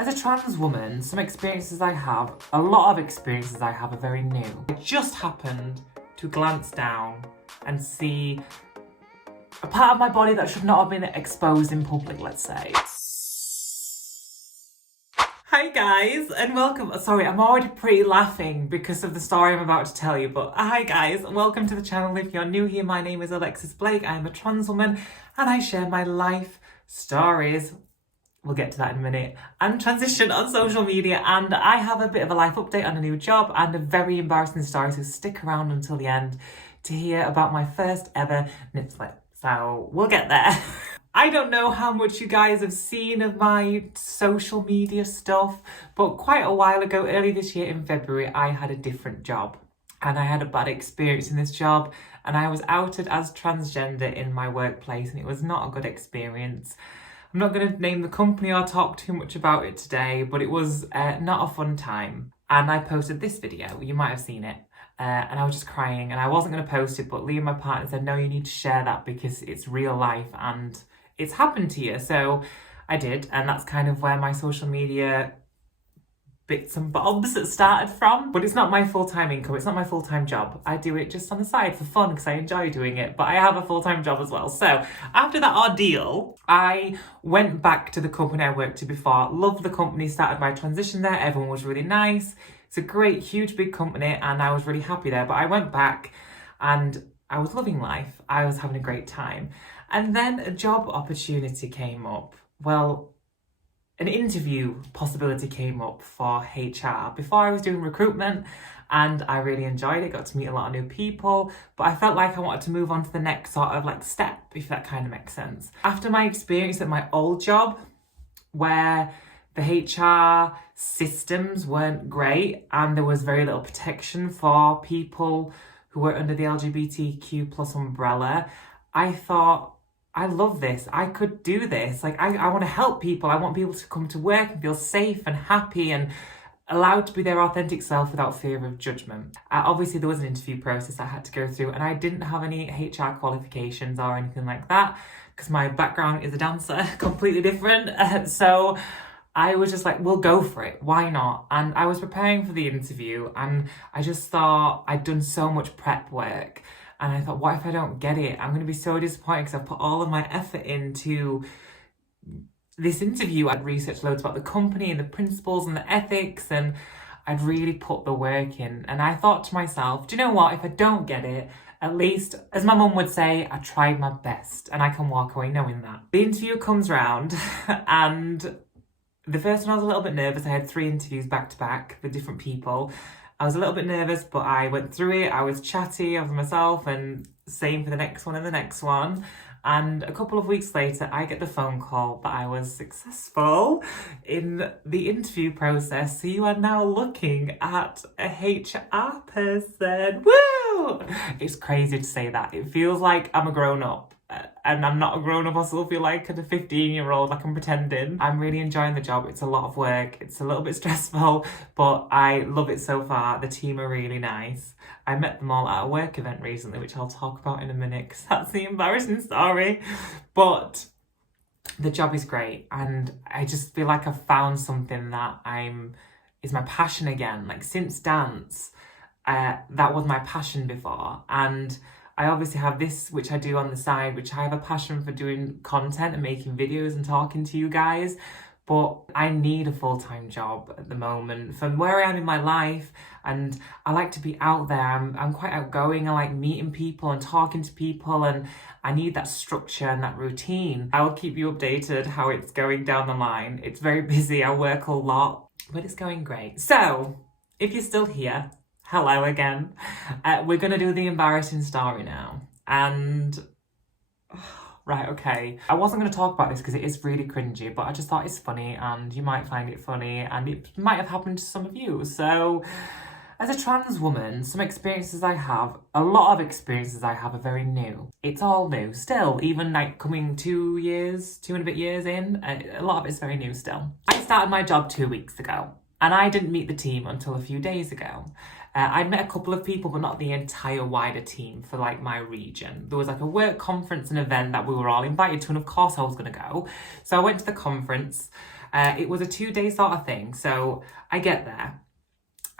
As a trans woman, some experiences I have, a lot of experiences I have are very new. I just happened to glance down and see a part of my body that should not have been exposed in public, let's say. Hi guys, and welcome. Sorry, I'm already pretty laughing because of the story I'm about to tell you, but hi guys, welcome to the channel. If you're new here, my name is Alexis Blake. I'm a trans woman and I share my life stories, we'll get to that in a minute, and transition on social media, and I have a bit of a life update on a new job and a very embarrassing story, so stick around until the end to hear about my first ever nip slip. So we'll get there. I don't know how much you guys have seen of my social media stuff, but quite a while ago, early this year in February, I had a different job and I had a bad experience in this job, and I was outed as transgender in my workplace and it was not a good experience. I'm not going to name the company or talk too much about it today, but it was not a fun time. And I posted this video, you might have seen it. And I was just crying and I wasn't going to post it, but Liam, my partner, said, no, you need to share that because it's real life and it's happened to you. So I did, and that's kind of where my social media bits and bobs started from. But it's not my full-time income, it's not my full-time job. I do it just on the side for fun because I enjoy doing it, but I have a full-time job as well. So after that ordeal, I went back to the company I worked to before. Loved the company, started my transition there, everyone was really nice. It's a great, huge, big company and I was really happy there. But I went back and I was loving life. I was having a great time. And then a job opportunity came up. Well, an interview possibility came up for HR. Before I was doing recruitment and I really enjoyed it, got to meet a lot of new people, but I felt like I wanted to move on to the next sort of like step, if that kind of makes sense. After my experience at my old job, where the HR systems weren't great and there was very little protection for people who were under the LGBTQ plus umbrella, I thought, I love this. I could do this. Like, I want to help people. I want people to come to work and feel safe and happy and allowed to be their authentic self without fear of judgment. Obviously, there was an interview process I had to go through and I didn't have any HR qualifications or anything like that because my background is a dancer, completely different. So I was just like, we'll go for it. Why not? And I was preparing for the interview and I just thought I'd done so much prep work. And I thought, what if I don't get it? I'm going to be so disappointed because I've put all of my effort into this interview. I'd researched loads about the company and the principles and the ethics, and I'd really put the work in. And I thought to myself, do you know what? If I don't get it, at least, as my mum would say, I tried my best and I can walk away knowing that. The interview comes round and the first one I was a little bit nervous. I had 3 interviews back to back with different people. I was a little bit nervous, but I went through it. I was chatty, I was myself, and same for the next one and the next one. And a couple of weeks later, I get the phone call that I was successful in the interview process. So you are now looking at a HR person. Woo! It's crazy to say that. It feels like I'm a grown-up. And I'm not a grown-up, I still feel like a 15-year-old, like I'm pretending. I'm really enjoying the job. It's a lot of work. It's a little bit stressful, but I love it so far. The team are really nice. I met them all at a work event recently, which I'll talk about in a minute because that's the embarrassing story. But the job is great and I just feel like I've found something that is my passion again. Like since dance, that was my passion before, and I obviously have this, which I do on the side, which I have a passion for doing content and making videos and talking to you guys. But I need a full-time job at the moment from where I am in my life. And I like to be out there. I'm quite outgoing. I like meeting people and talking to people. And I need that structure and that routine. I will keep you updated how it's going down the line. It's very busy. I work a lot, but it's going great. So if you're still here, hello again. We're going to do the embarrassing story now. And, right, okay. I wasn't going to talk about this because it is really cringy, but I just thought it's funny and you might find it funny and it might have happened to some of you. So, as a trans woman, some experiences I have, a lot of experiences I have are very new. It's all new still, even like coming 2 and a bit years in, a lot of it's very new still. I started my job 2 weeks ago and I didn't meet the team until a few days ago. I met a couple of people, but not the entire wider team for like my region. There was like a work conference and event that we were all invited to, and of course I was going to go. So I went to the conference It was a 2-day sort of thing. So I get there.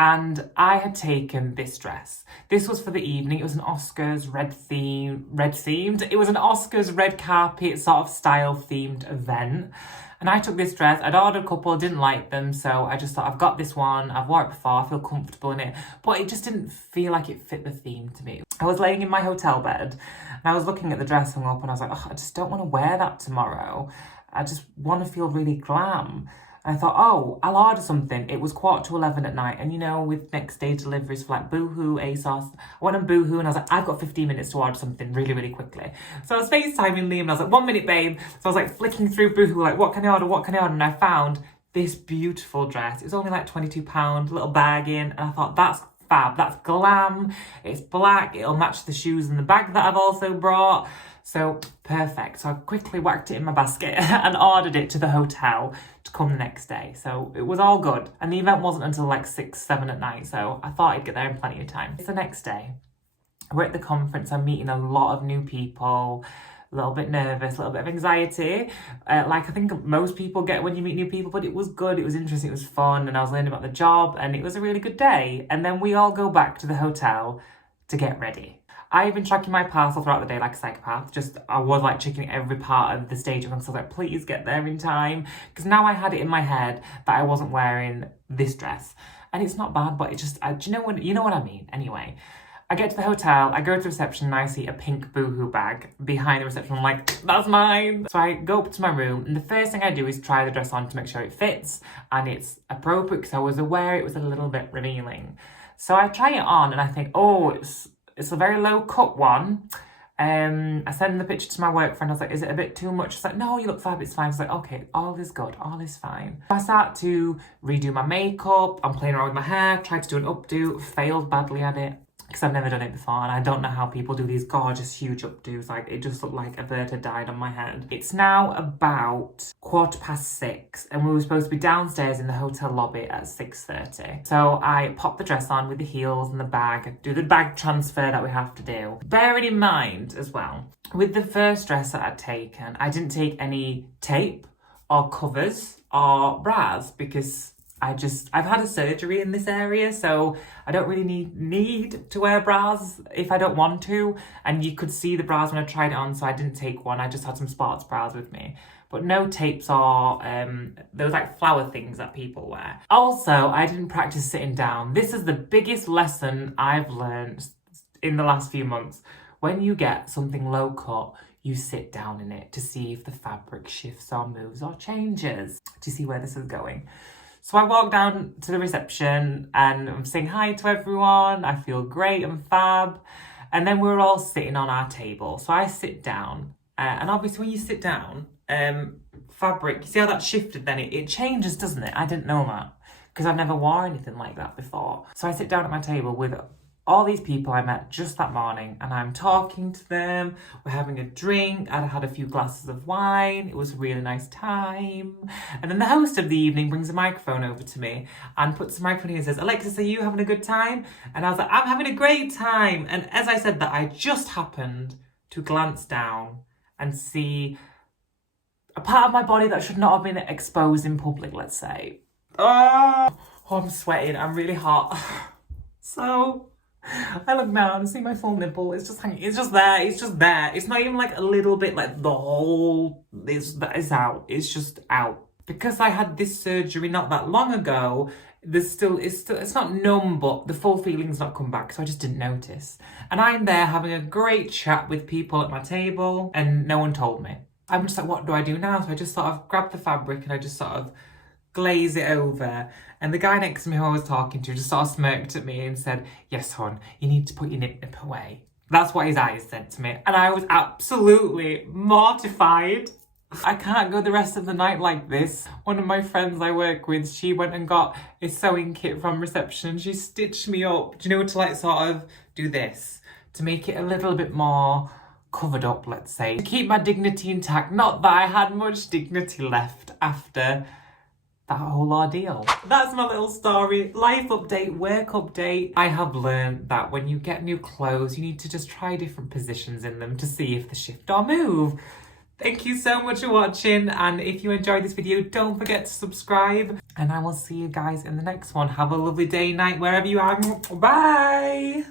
And I had taken this dress. This was for the evening. It was an Oscars red themed. It was an Oscars red carpet sort of style themed event. And I took this dress. I'd ordered a couple, didn't like them. So I just thought, I've got this one. I've worn it before. I feel comfortable in it. But it just didn't feel like it fit the theme to me. I was laying in my hotel bed and I was looking at the dress hung up and I was like, oh, I just don't want to wear that tomorrow. I just want to feel really glam. And I thought, oh, I'll order something. It was 11:15 at night. And you know, with next day deliveries for like Boohoo, ASOS, I went on Boohoo and I was like, I've got 15 minutes to order something really, really quickly. So I was FaceTiming Liam and I was like, 1 minute, babe. So I was like flicking through Boohoo, like, what can I order? What can I order? And I found this beautiful dress. It was only like £22, little bag in. And I thought, that's fab. That's glam. It's black. It'll match the shoes and the bag that I've also brought. So perfect. So I quickly whacked it in my basket and ordered it to the hotel to come the next day. So it was all good. And the event wasn't until like 6, 7 at night. So I thought I'd get there in plenty of time. It's the next day. We're at the conference. I'm meeting a lot of new people. A little bit nervous, a little bit of anxiety, like I think most people get when you meet new people, but it was good, it was interesting, it was fun, and I was learning about the job, and it was a really good day. And then we all go back to the hotel to get ready. I've been tracking my parcel throughout the day like a psychopath. I was like checking every part of the stage and I was like, please get there in time. Because now I had it in my head that I wasn't wearing this dress. And it's not bad, but it just, do you know what I mean? Anyway, I get to the hotel, I go to the reception and I see a pink Boohoo bag behind the reception. I'm like, that's mine. So I go up to my room and the first thing I do is try the dress on to make sure it fits and it's appropriate because I was aware it was a little bit revealing. So I try it on and I think, oh, it's a very low cut one. I send the picture to my work friend. I was like, is it a bit too much? She's like, no, you look fab, it's fine. I was like, okay, all is good, all is fine. I start to redo my makeup. I'm playing around with my hair, tried to do an updo, failed badly at it because I've never done it before and I don't know how people do these gorgeous huge updos. Like, it just looked like a bird had died on my head. It's now about 6:15 and we were supposed to be downstairs in the hotel lobby at 6:30. So I pop the dress on with the heels and the bag, do the bag transfer that we have to do. Bearing in mind as well, with the first dress that I'd taken, I didn't take any tape or covers or bras because I've had a surgery in this area, so I don't really need to wear bras if I don't want to. And you could see the bras when I tried it on, so I didn't take one. I just had some sports bras with me. But no tapes or those like flower things that people wear. Also, I didn't practice sitting down. This is the biggest lesson I've learned in the last few months. When you get something low cut, you sit down in it to see if the fabric shifts or moves or changes. Do you see where this is going? So I walk down to the reception and I'm saying hi to everyone. I feel great, I'm fab. And then we're all sitting on our table. So I sit down and obviously when you sit down, fabric, you see how that shifted then? It changes, doesn't it? I didn't know that because I've never worn anything like that before. So I sit down at my table with all these people I met just that morning and I'm talking to them, we're having a drink, I'd had a few glasses of wine, it was a really nice time. And then the host of the evening brings a microphone over to me and puts the microphone here and says, Alexis, are you having a good time? And I was like, I'm having a great time. And as I said that, I just happened to glance down and see a part of my body that should not have been exposed in public, let's say. Oh, I'm sweating, I'm really hot. So I look down and see my full nipple. It's just hanging. It's just there. It's not even like a little bit like the whole is out. It's just out. Because I had this surgery not that long ago, it's not numb, but the full feeling's not come back. So I just didn't notice. And I'm there having a great chat with people at my table and no one told me. I'm just like, what do I do now? So I just sort of grabbed the fabric and I just sort of glaze it over. And the guy next to me who I was talking to just sort of smirked at me and said, yes, hon, you need to put your nip away. That's what his eyes said to me. And I was absolutely mortified. I can't go the rest of the night like this. One of my friends I work with, she went and got a sewing kit from reception. She stitched me up, do you know, to like sort of do this, to make it a little bit more covered up, let's say. To keep my dignity intact. Not that I had much dignity left after that whole ordeal. That's my little story. Life update, work update. I have learned that when you get new clothes, you need to just try different positions in them to see if they shift or move. Thank you so much for watching, and if you enjoyed this video, don't forget to subscribe, and I will see you guys in the next one. Have a lovely day, night, wherever you are. Bye!